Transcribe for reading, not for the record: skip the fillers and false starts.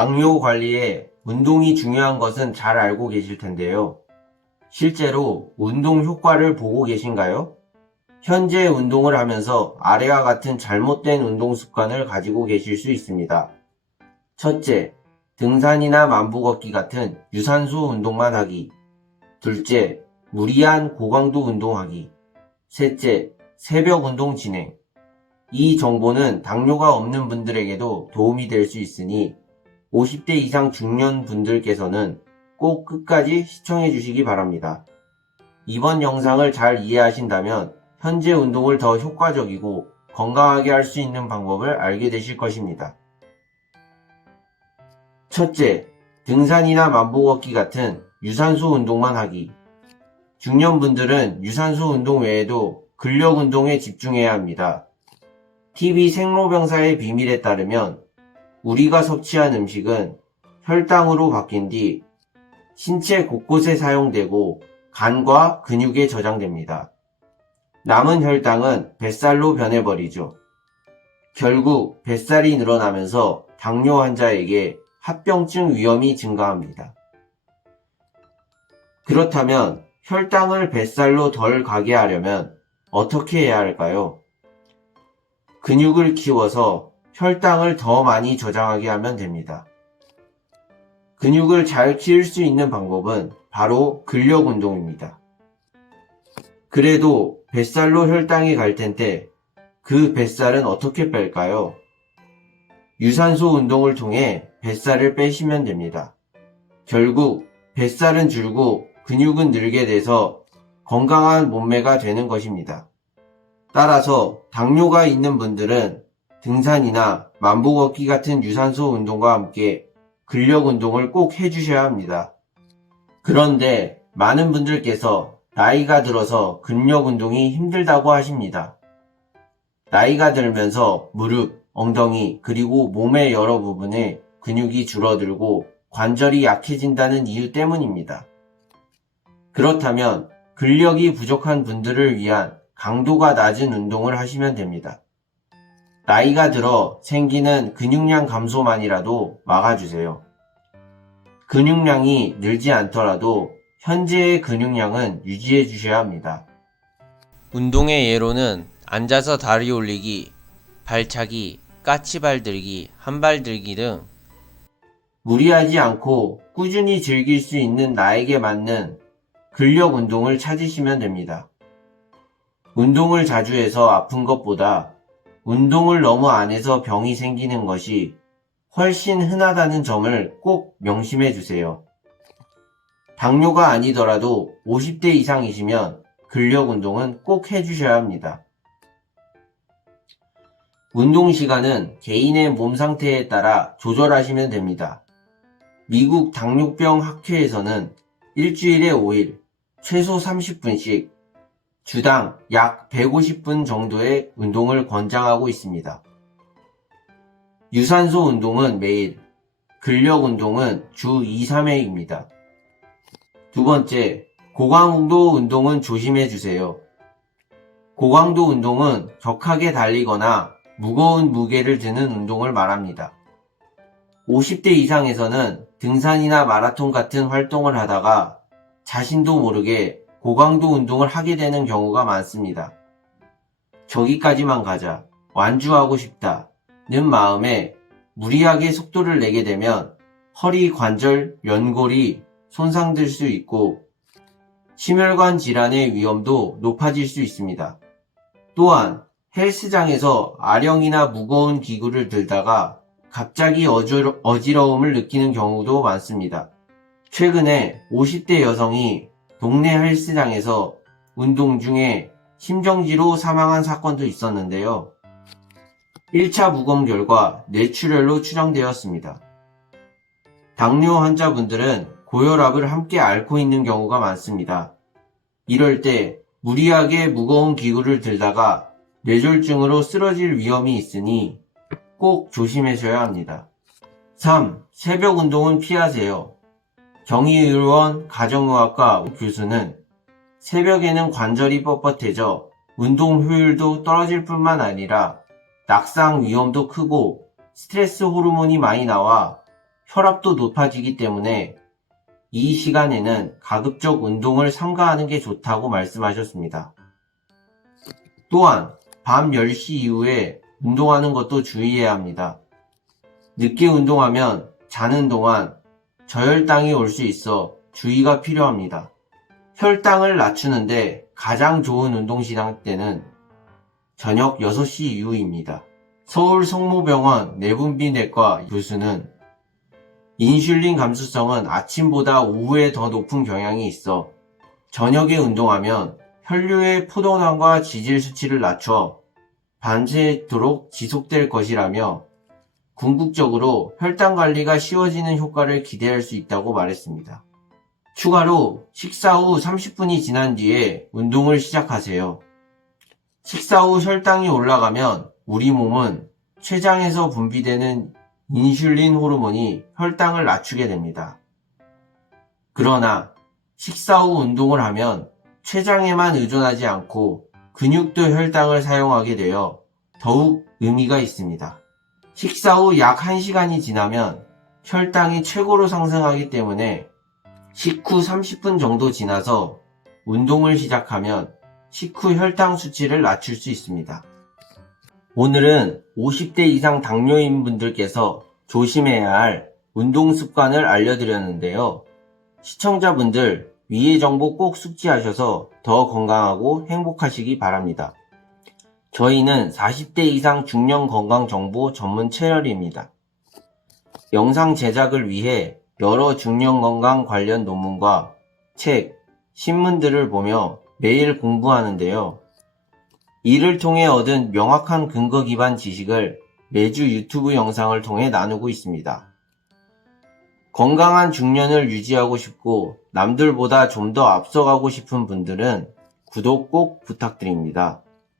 당뇨 관리에 운동이 중요한 것은 잘 알고 계실 텐데요. 실제로 운동 효과를 보고 계신가요? 현재 운동을 하면서 아래와 같은 잘못된 운동 습관을 가지고 계실 수 있습니다. 첫째, 등산이나 만보 걷기 같은 유산소 운동만 하기. 둘째, 무리한 고강도 운동하기. 셋째, 새벽 운동 진행. 이 정보는 당뇨가 없는 분들에게도 도움이 될 수 있으니 50대 이상 중년 분들께서는 꼭 끝까지 시청해 주시기 바랍니다. 이번 영상을 잘 이해하신다면 현재 운동을 더 효과적이고 건강하게 할 수 있는 방법을 알게 되실 것입니다. 첫째, 등산이나 만보 걷기 같은 유산소 운동만 하기. 중년분들은 유산소 운동 외에도 근력 운동에 집중해야 합니다. TV 생로병사의 비밀에 따르면 우리가 섭취한 음식은 혈당으로 바뀐 뒤 신체 곳곳에 사용되고 간과 근육에 저장됩니다. 남은 혈당은 뱃살로 변해버리죠. 결국 뱃살이 늘어나면서 당뇨 환자에게 합병증 위험이 증가합니다. 그렇다면 혈당을 뱃살로 덜 가게 하려면 어떻게 해야 할까요? 근육을 키워서 혈당을 더 많이 저장하게 하면 됩니다. 근육을 잘 키울 수 있는 방법은 바로 근력 운동입니다. 그래도 뱃살로 혈당이 갈 텐데 그 뱃살은 어떻게 뺄까요? 유산소 운동을 통해 뱃살을 빼시면 됩니다. 결국 뱃살은 줄고 근육은 늘게 돼서 건강한 몸매가 되는 것입니다. 따라서 당뇨가 있는 분들은 등산이나 만보 걷기 같은 유산소 운동과 함께 근력 운동을 꼭 해주셔야 합니다. 그런데 많은 분들께서 나이가 들어서 근력 운동이 힘들다고 하십니다. 나이가 들면서 무릎, 엉덩이, 그리고 몸의 여러 부분에 근육이 줄어들고 관절이 약해진다는 이유 때문입니다. 그렇다면 근력이 부족한 분들을 위한 강도가 낮은 운동을 하시면 됩니다. 나이가 들어 생기는 근육량 감소만이라도 막아주세요. 근육량이 늘지 않더라도 현재의 근육량은 유지해 주셔야 합니다. 운동의 예로는 앉아서 다리 올리기, 발차기, 까치발 들기, 한발 들기 등 무리하지 않고 꾸준히 즐길 수 있는 나에게 맞는 근력 운동을 찾으시면 됩니다. 운동을 자주 해서 아픈 것보다 운동을 너무 안 해서 병이 생기는 것이 훨씬 흔하다는 점을 꼭 명심해 주세요. 당뇨가 아니더라도 50대 이상이시면 근력 운동은 꼭 해주셔야 합니다. 운동 시간은 개인의 몸 상태에 따라 조절하시면 됩니다. 미국 당뇨병 학회에서는 일주일에 5일, 최소 30분씩 주당 약 150분 정도의 운동을 권장하고 있습니다. 유산소 운동은 매일, 근력 운동은 주 2, 3회입니다. 두 번째, 고강도 운동은 조심해 주세요. 고강도 운동은 격하게 달리거나 무거운 무게를 드는 운동을 말합니다. 50대 이상에서는 등산이나 마라톤 같은 활동을 하다가 자신도 모르게 고강도 운동을 하게 되는 경우가 많습니다. 저기까지만 가자, 완주하고 싶다는 마음에 무리하게 속도를 내게 되면 허리 관절, 연골이 손상될 수 있고 심혈관 질환의 위험도 높아질 수 있습니다. 또한 헬스장에서 아령이나 무거운 기구를 들다가 갑자기 어지러움을 느끼는 경우도 많습니다. 최근에 50대 여성이 동네 헬스장에서 운동 중에 심정지로 사망한 사건도 있었는데요. 1차 부검 결과 뇌출혈로 추정되었습니다. 당뇨 환자분들은 고혈압을 함께 앓고 있는 경우가 많습니다. 이럴 때 무리하게 무거운 기구를 들다가 뇌졸중으로 쓰러질 위험이 있으니 꼭 조심하셔야 합니다. 3. 새벽 운동은 피하세요. 정의의원 가정의학과 교수는 새벽에는 관절이 뻣뻣해져 운동 효율도 떨어질 뿐만 아니라 낙상 위험도 크고 스트레스 호르몬이 많이 나와 혈압도 높아지기 때문에 이 시간에는 가급적 운동을 삼가하는 게 좋다고 말씀하셨습니다. 또한 밤 10시 이후에 운동하는 것도 주의해야 합니다. 늦게 운동하면 자는 동안 저혈당이 올 수 있어 주의가 필요합니다. 혈당을 낮추는데 가장 좋은 운동 시간대는 저녁 6시 이후입니다. 서울 성모병원 내분비내과 교수는 인슐린 감수성은 아침보다 오후에 더 높은 경향이 있어 저녁에 운동하면 혈류의 포도당과 지질 수치를 낮춰 밤새도록 지속될 것이라며 궁극적으로 혈당 관리가 쉬워지는 효과를 기대할 수 있다고 말했습니다. 추가로 식사 후 30분이 지난 뒤에 운동을 시작하세요. 식사 후 혈당이 올라가면 우리 몸은 췌장에서 분비되는 인슐린 호르몬이 혈당을 낮추게 됩니다. 그러나 식사 후 운동을 하면 췌장에만 의존하지 않고 근육도 혈당을 사용하게 되어 더욱 의미가 있습니다. 식사 후 약 1시간이 지나면 혈당이 최고로 상승하기 때문에 식후 30분 정도 지나서 운동을 시작하면 식후 혈당 수치를 낮출 수 있습니다. 오늘은 50대 이상 당뇨인 분들께서 조심해야 할 운동 습관을 알려드렸는데요. 시청자분들 위의 정보 꼭 숙지하셔서 더 건강하고 행복하시기 바랍니다. 저희는 40대 이상 중년 건강 정보 전문 채널입니다. 영상 제작을 위해 여러 중년 건강 관련 논문과 책, 신문들을 보며 매일 공부하는데요. 이를 통해 얻은 명확한 근거 기반 지식을 매주 유튜브 영상을 통해 나누고 있습니다. 건강한 중년을 유지하고 싶고 남들보다 좀 더 앞서가고 싶은 분들은 구독 꼭 부탁드립니다.